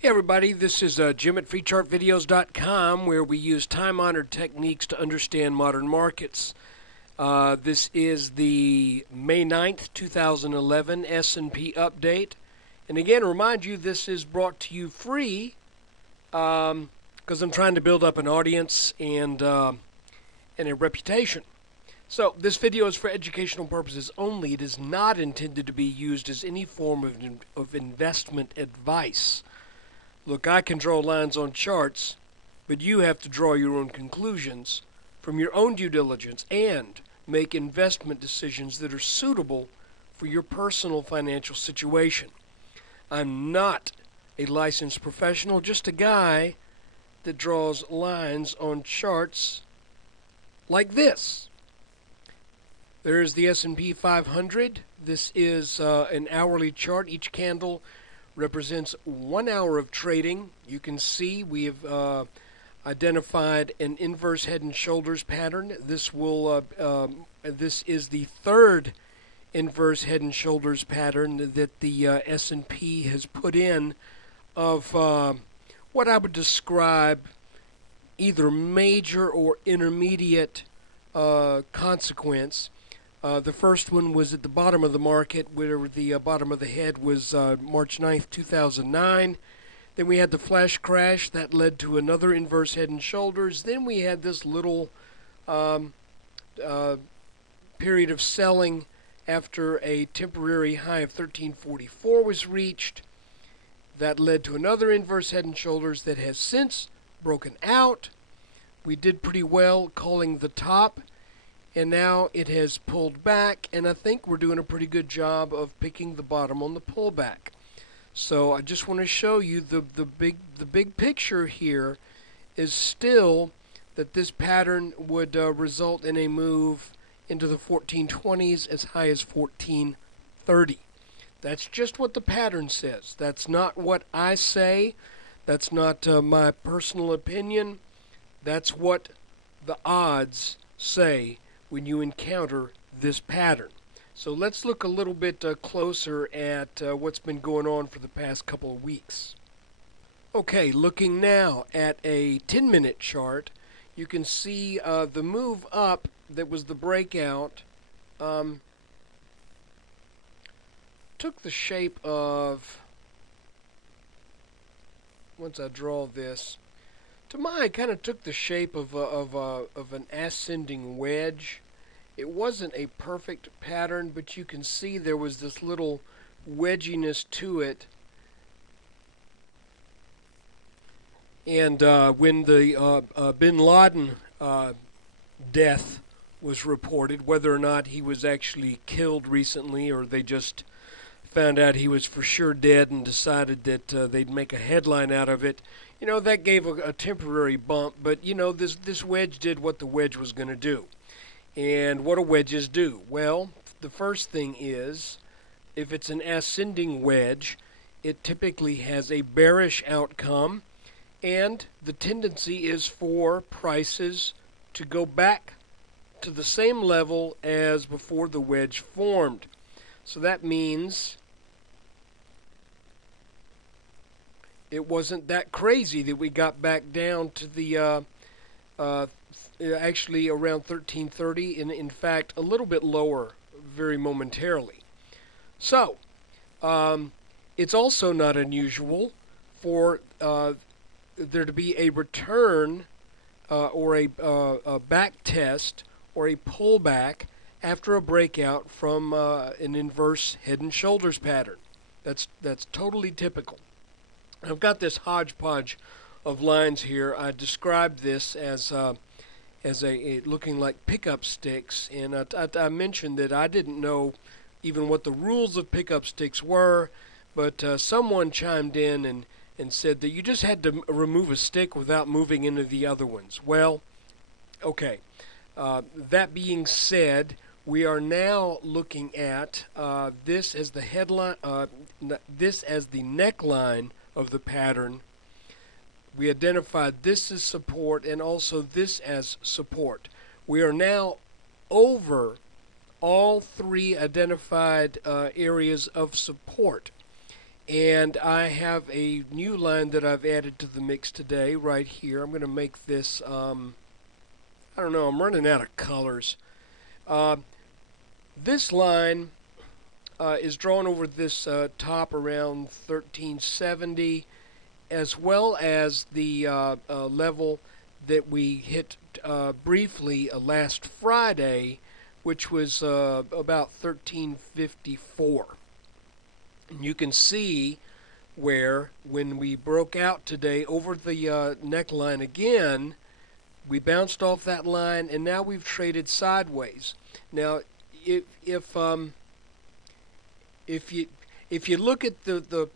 Hey everybody, this is Jim at FreeChartVideos.com, where we use time-honored techniques to understand modern markets. This is the May 9th, 2011 S&P update. And again, remind you this is brought to you free because I'm trying to build up an audience and a reputation. So this video is for educational purposes only. It is not intended to be used as any form of investment advice. Look, I can draw lines on charts, but you have to draw your own conclusions from your own due diligence and make investment decisions that are suitable for your personal financial situation. I'm not a licensed professional, just a guy that draws lines on charts like this. There's the S&P 500. This is an hourly chart. Each candle represents 1 hour of trading. You can see we have identified an inverse head and shoulders pattern. This is the third inverse head and shoulders pattern that the S&P has put in of what I would describe either major or intermediate consequence. The first one was at the bottom of the market, where the bottom of the head was March 9th, 2009. Then we had the flash crash that led to another inverse head and shoulders. Then we had this little period of selling after a temporary high of 1344 was reached. That led to another inverse head and shoulders that has since broken out. We did pretty well calling the top, and now it has pulled back, and I think we're doing a pretty good job of picking the bottom on the pullback. So I just want to show you the big picture here is still that this pattern would result in a move into the 1420s as high as 1430. That's just what the pattern says. That's not what I say. That's not my personal opinion. That's what the odds say when you encounter this pattern. So let's look a little bit closer at what's been going on for the past couple of weeks. Okay, looking now at a 10-minute chart, you can see the move up that was the breakout took the shape of, once I draw this, to my eye, kind of took the shape of an ascending wedge. It wasn't a perfect pattern, but you can see there was this little wedginess to it. And when the bin Laden death was reported, whether or not he was actually killed recently or they just found out he was for sure dead and decided that they'd make a headline out of it, you know, that gave a temporary bump, but, you know, this wedge did what the wedge was going to do. And what do wedges do? Well, the first thing is, if it's an ascending wedge, it typically has a bearish outcome, and the tendency is for prices to go back to the same level as before the wedge formed. So that means it wasn't that crazy that we got back down to the actually around 1330, and in fact a little bit lower very momentarily. So it's also not unusual for there to be a return or a back test or a pullback after a breakout from an inverse head and shoulders pattern. That's totally typical. I've got this hodgepodge of lines here. I described this as looking like pickup sticks, and I mentioned that I didn't know even what the rules of pickup sticks were, but someone chimed in and said that you just had to remove a stick without moving any of the other ones. Well, okay. That being said, we are now looking at this as the headline, this as the neckline of the pattern. We identified this as support and also this as support. We are now over all three identified areas of support. And I have a new line that I've added to the mix today right here. I'm going to make this, I don't know, I'm running out of colors. This line is drawn over this top around 1370, as well as the level that we hit briefly last Friday, which was about 1354. And you can see where when we broke out today over the neckline again, we bounced off that line, and now we've traded sideways. Now, if you look at the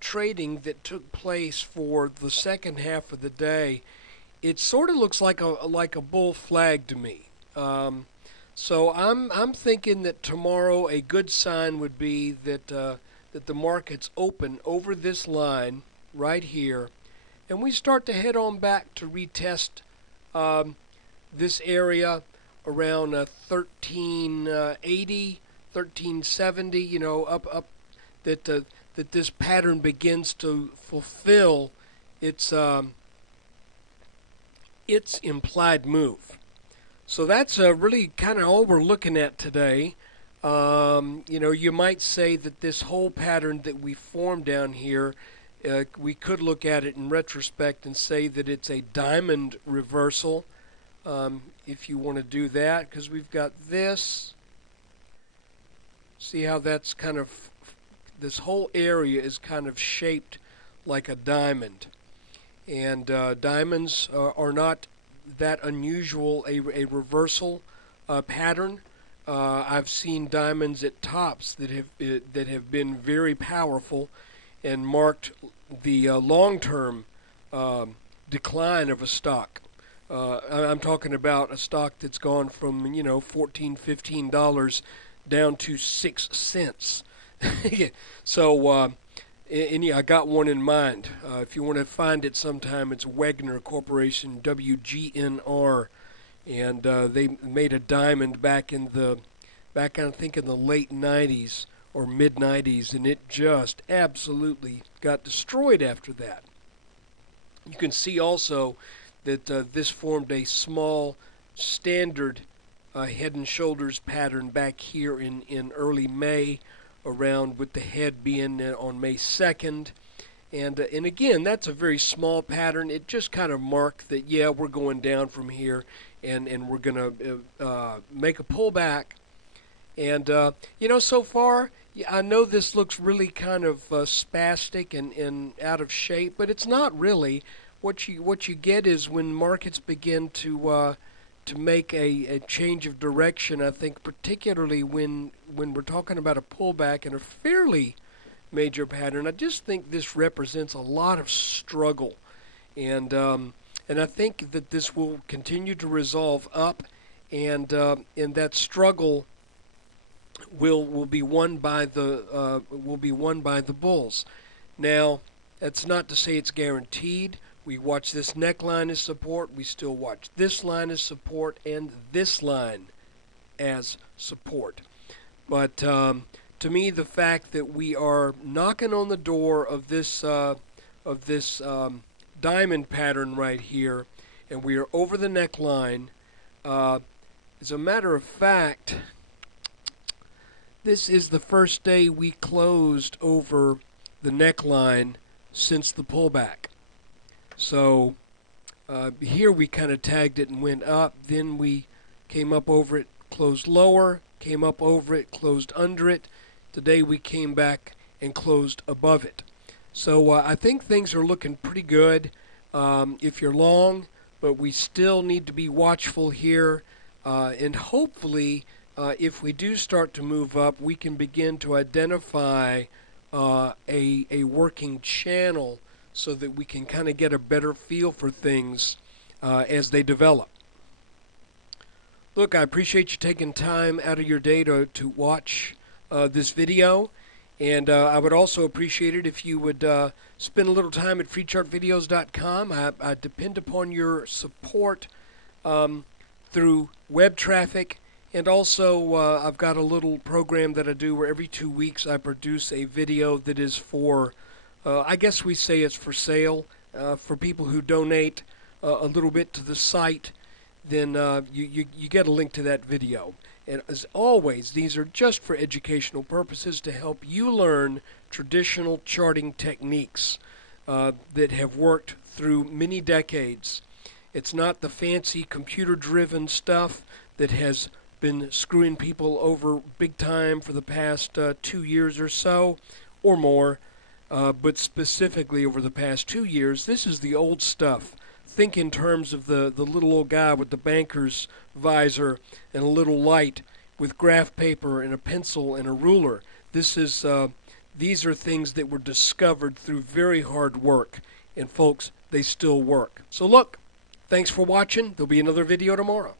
trading that took place for the second half of the day, it sort of looks like a bull flag to me. So I'm thinking that tomorrow a good sign would be that the market's open over this line right here, and we start to head on back to retest this area around 1380, 1370. You know, up that this pattern begins to fulfill its implied move. So that's really kind of all we're looking at today. You know, you might say that this whole pattern that we formed down here, we could look at it in retrospect and say that it's a diamond reversal, if you want to do that, because we've got this. See how that's kind of, this whole area is kind of shaped like a diamond. And diamonds are not that unusual a reversal pattern. I've seen diamonds at tops that have been very powerful and marked the long-term decline of a stock. I'm talking about a stock that's gone from $14, $15 down to 6 cents. So, and yeah, I got one in mind. If you want to find it sometime, it's Wagner Corporation, WGNR. And they made a diamond back I think in the late 90s or mid 90s, and it just absolutely got destroyed after that. You can see also that this formed a small standard head and shoulders pattern back here in early May, around with the head being on May 2nd. And again, that's a very small pattern. It just kind of marked that, yeah, we're going down from here, and we're going to make a pullback. And, so far, I know this looks really kind of spastic and out of shape, but it's not really. What you get is when markets begin to make a change of direction, I think particularly when we're talking about a pullback in a fairly major pattern, I just think this represents a lot of struggle, and I think that this will continue to resolve up, and that struggle will be won by the bulls. Now, that's not to say it's guaranteed. We watch this neckline as support. We still watch this line as support and this line as support. But to me, the fact that we are knocking on the door of this diamond pattern right here, and we are over the neckline, as a matter of fact, this is the first day we closed over the neckline since the pullback. So here we kind of tagged it and went up. Then we came up over it, closed lower, came up over it, closed under it. Today we came back and closed above it. So I think things are looking pretty good if you're long, but we still need to be watchful here. And hopefully, if we do start to move up, we can begin to identify a working channel so that we can kind of get a better feel for things as they develop. Look, I appreciate you taking time out of your day to watch this video, and I would also appreciate it if you would spend a little time at freechartvideos.com. I depend upon your support through web traffic And also, I've got a little program that I do where every 2 weeks I produce a video that is for, I guess we say it's for sale, for people who donate a little bit to the site. Then you get a link to that video. And as always, these are just for educational purposes to help you learn traditional charting techniques that have worked through many decades. It's not the fancy computer-driven stuff that has been screwing people over big time for the past 2 years or so, or more, but specifically over the past 2 years. This is the old stuff. Think in terms of the little old guy with the banker's visor and a little light with graph paper and a pencil and a ruler. These are things that were discovered through very hard work, and folks, they still work. So look, thanks for watching. There'll be another video tomorrow.